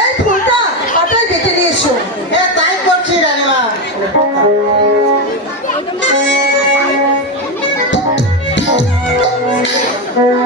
এই ফুলটা পাতায় কেটে নিয়ে এসো। তাই করছি রানীমা। Oh,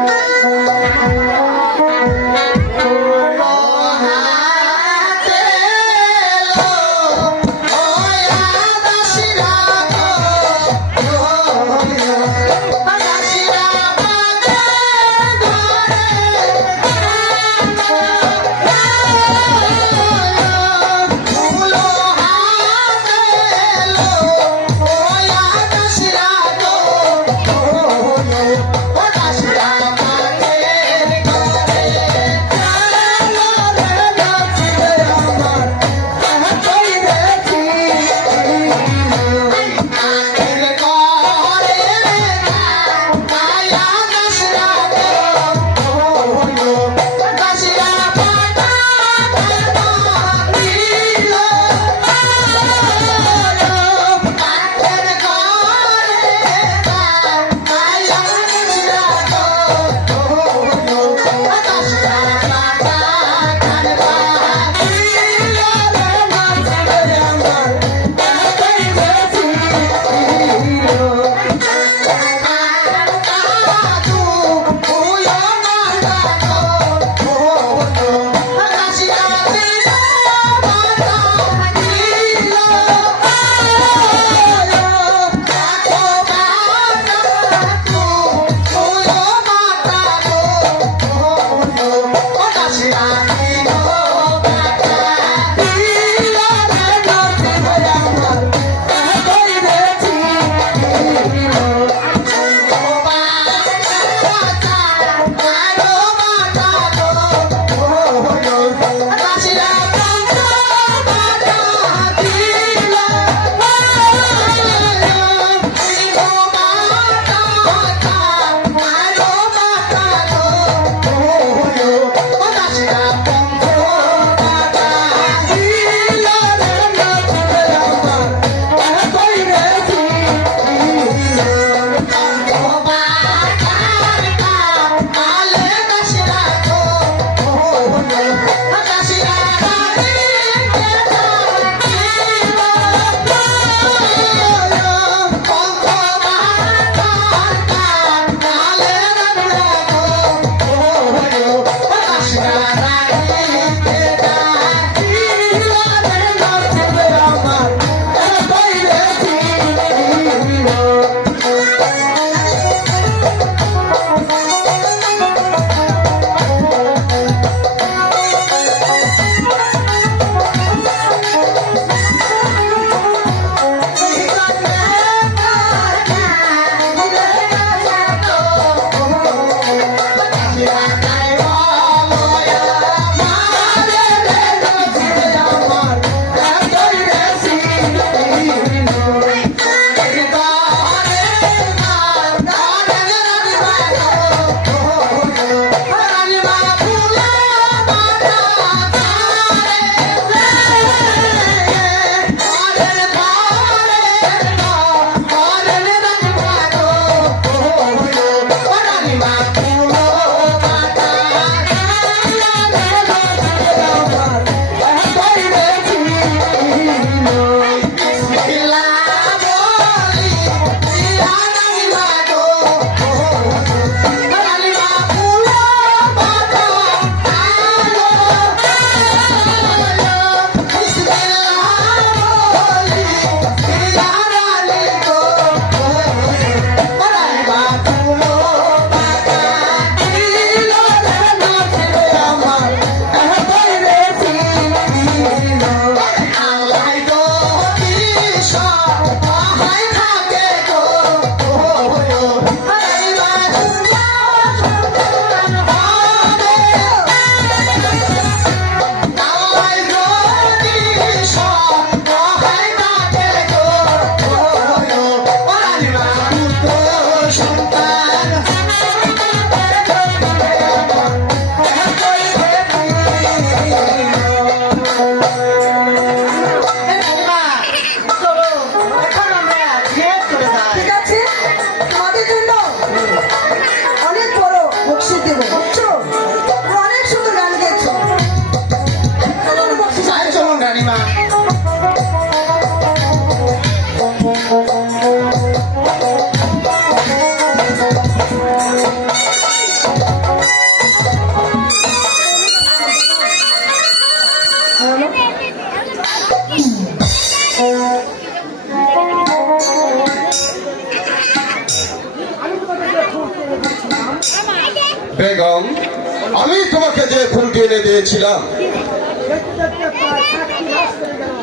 আমি তোমাকে যে ফুলটি এনে দিয়েছিলাম, দেখতে দেখতে প্রায় 7টি মাস কেটে গেল।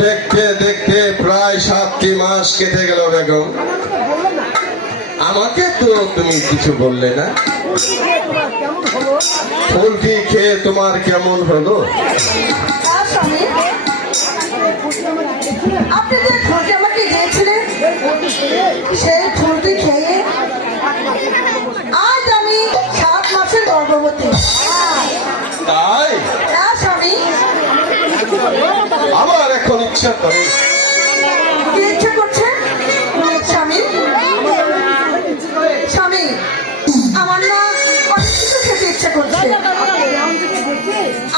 দেখতে দেখতে প্রায় 7টি মাস কেটে গেল বেগম। বললো না আমাকে তো তুমি কিছু বললে না। তোমার কেমন হলো? ফুলটি খেয়ে তোমার কেমন হলো? তার স্বামী, আপনি যে ফুলটি আমাকে দিয়েছিলেন সেই ফুলটি খেয়ে আজ আমি 7 মাসের গর্ভবতী। তাই তার স্বামী, আমার এখন ইচ্ছা করে কি ইচ্ছে করছে? স্বামী, স্বামী, আমার না অনেক কিছু খেতে ইচ্ছে করছে।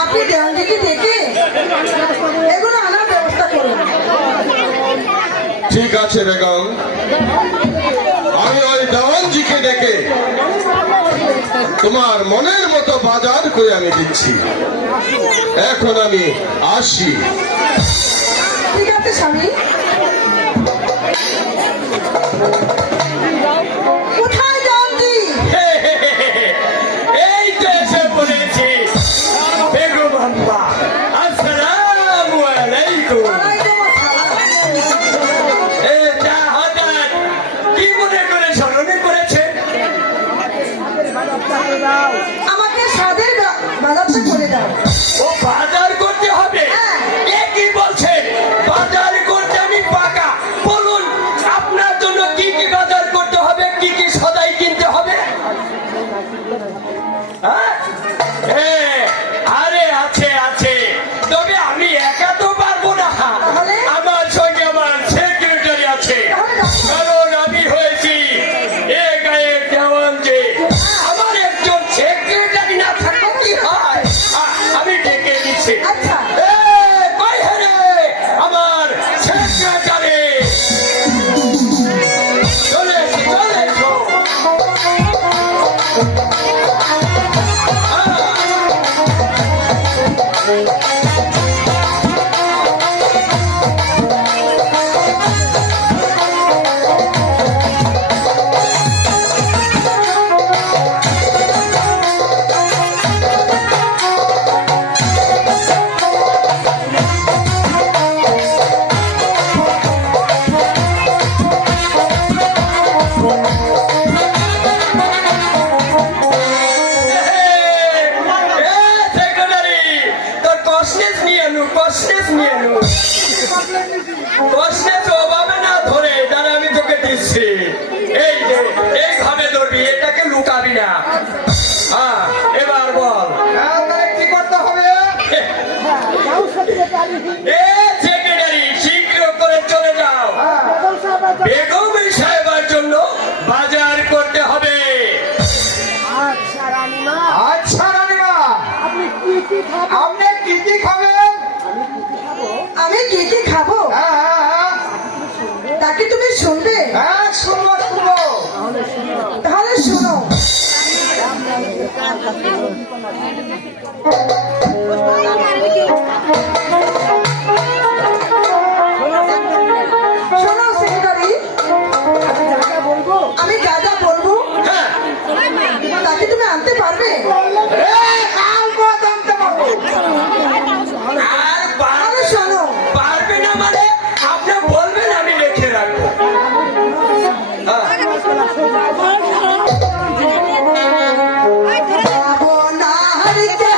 আপনি দেওয়ানজিকে দেখে এগুলো আনার ব্যবস্থা করুন। ঠিক আছে বেগম, আমি ওই দেওয়ানজিকে ডেকে তোমার মনের মতো বাজার করে আমি দিচ্ছি। এখন আমি আসি। ঠিক আছে স্বামী। কোথায় দেওয়ানজি? এই তো এসে পড়েছি বেগম আম্মা। আসসালামু আলাইকুম। ওয়ালাইকুম আসসালাম। এ যা হঠাৎ কি মনে করে স্মরণ করেছে? আমাকে স্বাদের বাজারটা করে দাও। ও বাজার করতে হবে? এ কি বলছেন? বাজার করতে আমি পাকা। বলুন আপনার জন্য কি কি বাজার করতে হবে, কি কি সদাই কিনতে হবে? হ্যাঁ? হ্যাঁ, আরে আছে আছে, তবে আমি একা তো পারবো না। তাহলে? আমার সঙ্গে আমার সেক্রেটারি আছে, কারণ আমি হয়েছি এ গায়ের দেওয়ান। যে আমার একজন সেক্রেটারি না থাকলে কি হয়? আমি ডেকে দিচ্ছি। আচ্ছা। এ, কই হেরে আমার সেক্রেটারি? চলে এসো, চলে এসো। সেক্রেটারি, তোর কসনেস নিয়ে নু, কসনেস নিয়ে নু। কসনেস ওভাবে না ধরে, দাঁড়া আমি তোকে দিচ্ছি। এই যে এইভাবে ধরবি, এটাকে লুকাবি না। হ্যাঁ, এবার বল কি করতে হবে? এ সেক্রেটারি, শীঘ্র করে চলে যাও। বেগম সাহেবের জন্য বাজার করতে হবে। আচ্ছা রানীমা, আচ্ছা রানীমা, আপনি কি কি খাবেন? আপনি কি কি খাবেন? আমি কি কি খাবো হ্যাঁ হ্যাঁ তাকে তুমি শুনবে? হ্যাঁ, শুনবো শুনবো। তাহলে শোনো। শোনো সেক্রেটারি, আমি যা যা বলবো হ্যাঁ, তাকে তুমি আনতে পারবে? কাল পর্যন্ত পাবো। আর তাহলে শোনো। পারবে না মানে আপনি বলবেন, আমি লিখে রাখবো। হ্যাঁ। যাবো না হারিতে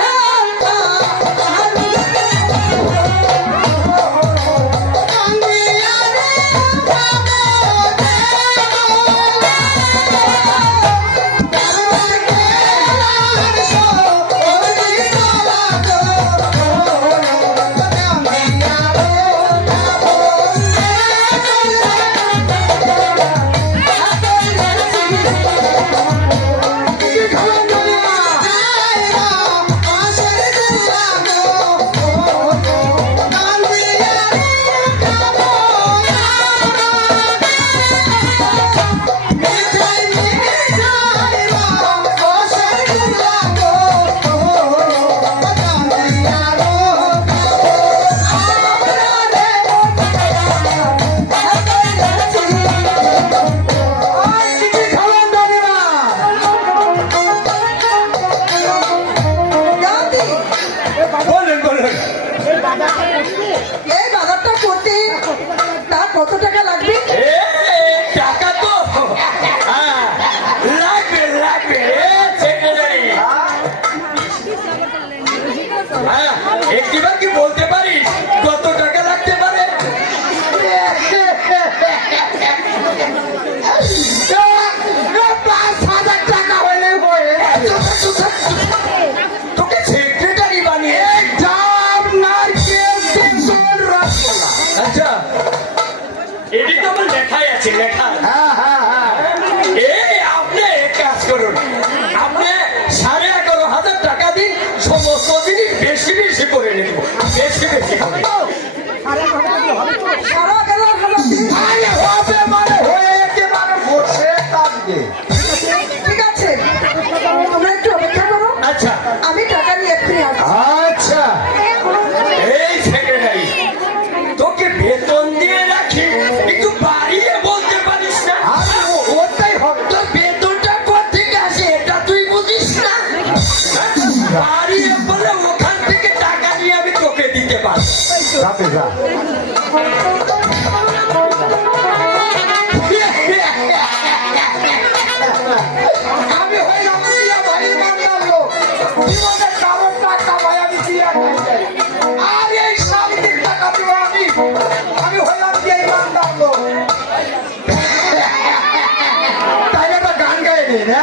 দিতে পারবো। রাতে যা আমি হইলাম দিয়া ভাই ইমানদার লোক জীবনে কারোর টাকা ভাই আমি দিয়া খাই যাই আর এই সামনের টাকা দিব আমি হইলাম দিয়া ইমানদার লোক তাই একটা গান গাই নি না